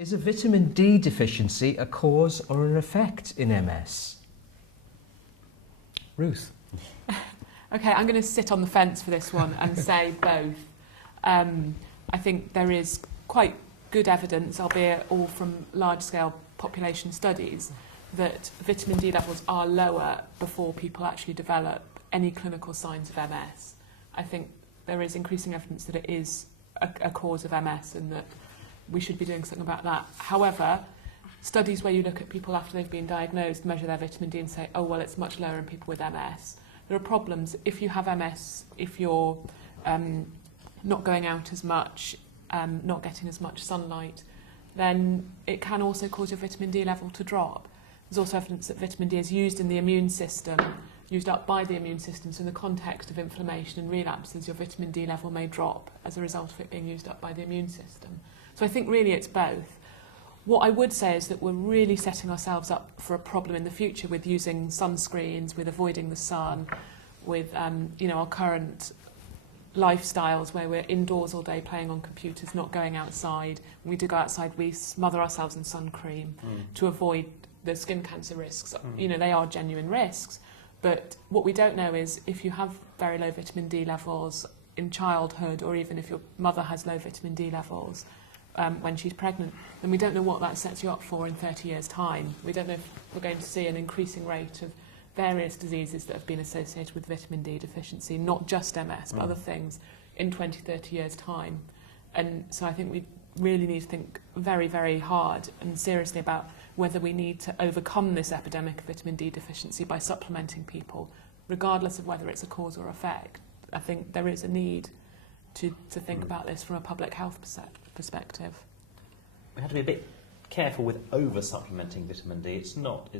Is a vitamin D deficiency a cause or an effect in MS? Ruth. Okay, I'm going to sit on the fence for this one and say both. I think there is quite good evidence, albeit all from large-scale population studies, that vitamin D levels are lower before people actually develop any clinical signs of MS. I think there is increasing evidence that it is a cause of MS and that we should be doing something about that. However, studies where you look at people after they've been diagnosed, measure their vitamin D and say, oh, well, it's much lower in people with MS. There are problems. If you have MS, if you're not going out as much, not getting as much sunlight, then it can also cause your vitamin D level to drop. There's also evidence that vitamin D is used in the immune system, used up by the immune system. So in the context of inflammation and relapses, your vitamin D level may drop as a result of it being used up by the immune system. So I think really it's both. What I would say is that we're really setting ourselves up for a problem in the future with using sunscreens, with avoiding the sun, with our current lifestyles where we're indoors all day playing on computers, not going outside. When we do go outside, we smother ourselves in sun cream to avoid the skin cancer risks. You know, they are genuine risks. But what we don't know is if you have very low vitamin D levels in childhood, or even if your mother has low vitamin D levels when she's pregnant, then we don't know what that sets you up for in 30 years' time. We don't know if we're going to see an increasing rate of various diseases that have been associated with vitamin D deficiency, not just MS, but other things, in 20, 30 years' time. And so I think we really need to think very, very hard and seriously about whether we need to overcome this epidemic of vitamin D deficiency by supplementing people, regardless of whether it's a cause or effect. I think there is a need to think about this from a public health perspective. We have to be a bit careful with over-supplementing vitamin D. It's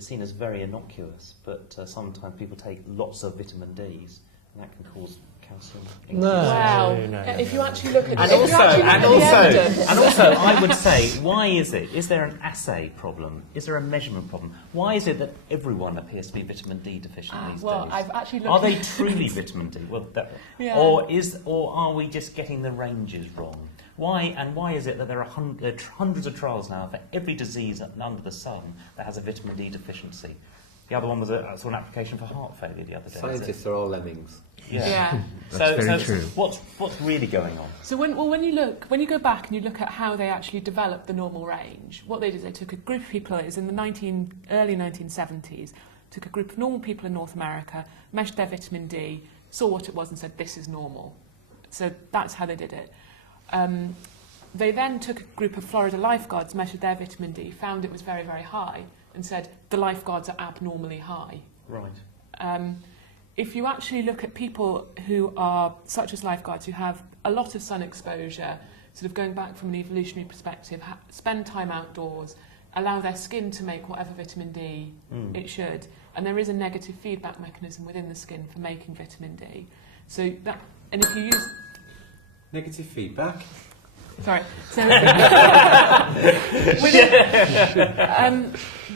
seen as very innocuous, but sometimes people take lots of vitamin Ds, and that can cause calcium. If you actually look at and also, I would say, why is it? Is there an assay problem? Is there a measurement problem? Why is it that everyone appears to be vitamin D deficient these days? I've actually looked. Are they truly vitamin D? Well, or are we just getting the ranges wrong? Why is it that there are hundreds of trials now for every disease under the sun that has a vitamin D deficiency? The other one was an application for heart failure the other day. Scientists are all lemmings. Yeah. That's very true. What's really going on? So when you go back and you look at how they actually developed the normal range, what they did is they took a group of people, it was in the early 1970s, took a group of normal people in North America, measured their vitamin D, saw what it was and said, this is normal. So that's how they did it. They then took a group of Florida lifeguards, measured their vitamin D, found it was very, very high, and said the lifeguards are abnormally high. Right. If you actually look at people who are, such as lifeguards, who have a lot of sun exposure, sort of going back from an evolutionary perspective, spend time outdoors, allow their skin to make whatever vitamin D it should, and there is a negative feedback mechanism within the skin for making vitamin D. So that, and if you use Negative feedback. Sorry. So,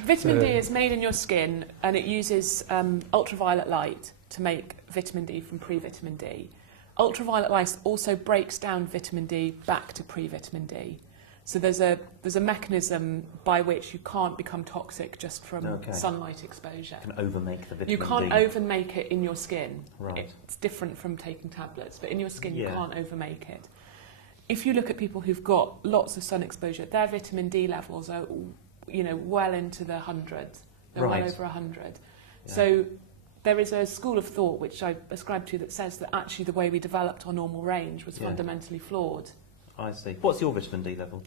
vitamin D is made in your skin, and it uses ultraviolet light to make vitamin D from pre-vitamin D. Ultraviolet light also breaks down vitamin D back to pre-vitamin D. So there's a mechanism by which you can't become toxic just from sunlight exposure. You can overmake the vitamin D. You can't overmake it in your skin. Right. It's different from taking tablets, but in your skin you can't overmake it. If you look at people who've got lots of sun exposure, their vitamin D levels are, well into the hundreds. They're well over 100. Yeah. So there is a school of thought which I ascribe to that says that actually the way we developed our normal range was fundamentally flawed. I see. What's your vitamin D level?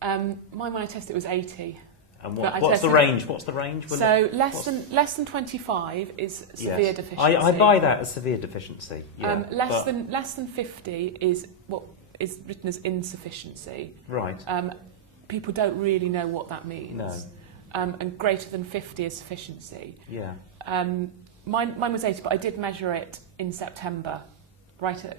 Mine, when I tested it, was 80. And what's the range? What's the range? So less than 25 is severe deficiency. I buy that as severe deficiency. Yeah, less than 50 is what is written as insufficiency. Right. People don't really know what that means. No. And greater than 50 is sufficiency. Yeah. Mine was 80, but I did measure it in September,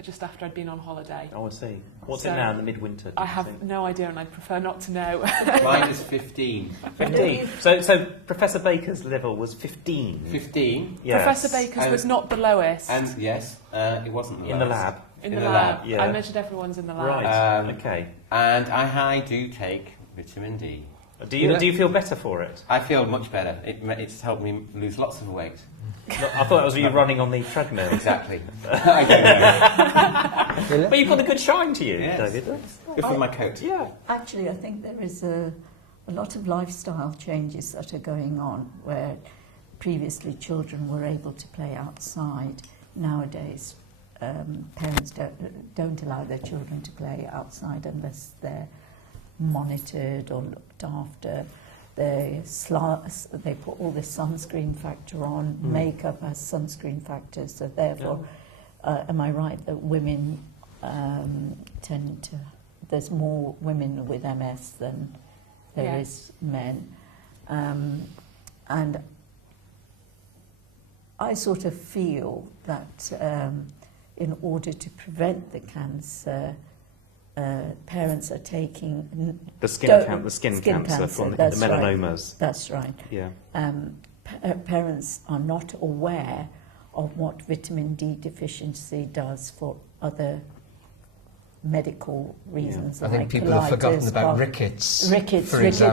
just after I'd been on holiday. Oh, I see. What's it now in the midwinter? I have no idea, and I'd prefer not to know. Mine is 15. 15. So Professor Baker's level was 15. 15. Yes. Professor Baker's was not the lowest. And yes, it wasn't the lowest. In the lab. In the lab. Yeah. I measured everyone's in the lab. Right. Okay. And I do take Vitamin D. Do you feel better for it? I feel much better. It's helped me lose lots of weight. No, I thought it was you running on the treadmill. Exactly. I don't know. But you've got a good shine to you, Yes. David. Good for my coat. Yeah. Actually, I think there is a lot of lifestyle changes that are going on where previously children were able to play outside. Nowadays, parents don't allow their children to play outside unless they're monitored or looked after. They put all this sunscreen factor on. Makeup has sunscreen factors, so therefore, am I right that women tend to... There's more women with MS than there is men. And I sort of feel that in order to prevent the cancer, parents are taking The skin cancer from the melanomas. Right. That's right. Yeah. Parents are not aware of what vitamin D deficiency does for other medical reasons. I like think people have forgotten about rickets. Rickets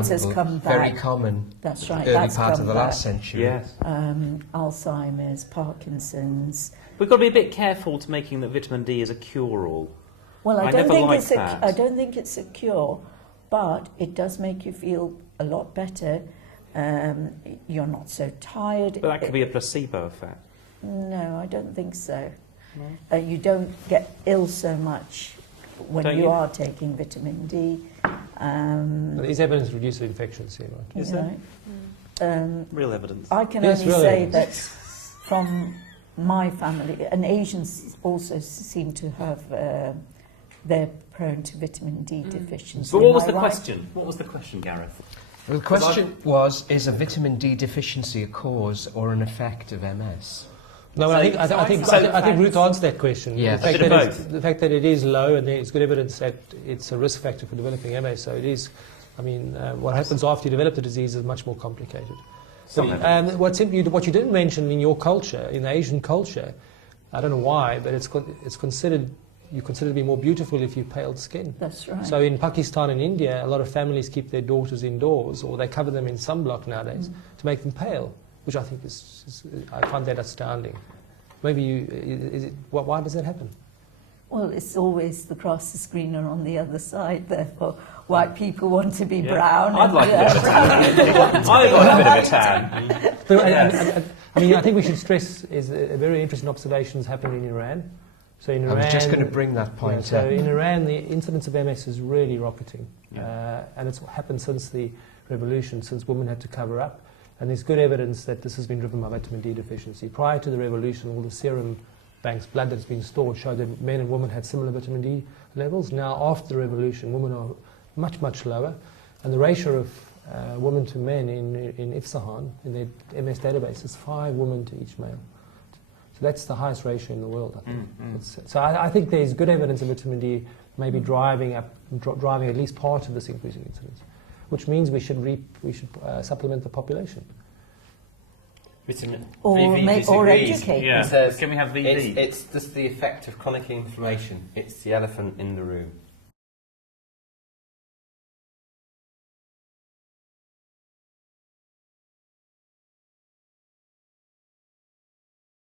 has come back. Very common. That's right. Early That's part of come the back. last century. Yes. Alzheimer's, Parkinson's. We've got to be a bit careful to making that vitamin D is a cure-all. Well, I never don't liked think that. I don't think it's a cure, but it does make you feel a lot better. You're not so tired. But that could be a placebo effect. No, I don't think so. No? You don't get ill so much when Don't you you? are taking vitamin D. There is evidence to reduce infections here, right? Is you there? know. Real evidence. I can Yes, only real say evidence. that from my family, and Asians also seem to have, they're prone to vitamin D deficiency. But what Am was I the right? question? What was the question, Gareth? Well, the question was, is a vitamin D deficiency a cause or an effect of MS? No, So- I think Ruth answered that question. Yes. The fact, A bit that of it's, the fact that it is low and there's good evidence that it's a risk factor for developing MS. So it is. I mean, what happens after you develop the disease is much more complicated. Some evidence. What you didn't mention in your culture, in the Asian culture, I don't know why, but it's considered, you consider to be more beautiful if you paled skin. That's right. So in Pakistan and India, a lot of families keep their daughters indoors, or they cover them in sunblock nowadays to make them pale, which I think I find that astounding. Maybe why does that happen? Well, it's always the grass is greener on the other side, therefore white people want to be brown. I'd like a bit of a tan. I'd like a bit of a tan. But I mean, I think we should stress is a very interesting observations happened in Iran. So in Iran, I was just going to bring that point so up. in Iran, the incidence of MS is really rocketing, Yeah. and it's happened since the revolution, since women had to cover up. And there's good evidence that this has been driven by vitamin D deficiency. Prior to the revolution, all the serum banks, blood that's been stored, showed that men and women had similar vitamin D levels. Now, after the revolution, women are much, much lower. And the ratio of women to men in Ifsahan, in their MS database, is 5 women to each male. So that's the highest ratio in the world, I think. So I think there's good evidence of vitamin D maybe driving at least part of this increase in incidence, which means we should supplement the population. Vitamin Or VV make- or disagrees. educate. Yeah. He says Can we have VV? it's just the effect of chronic inflammation. It's the elephant in the room.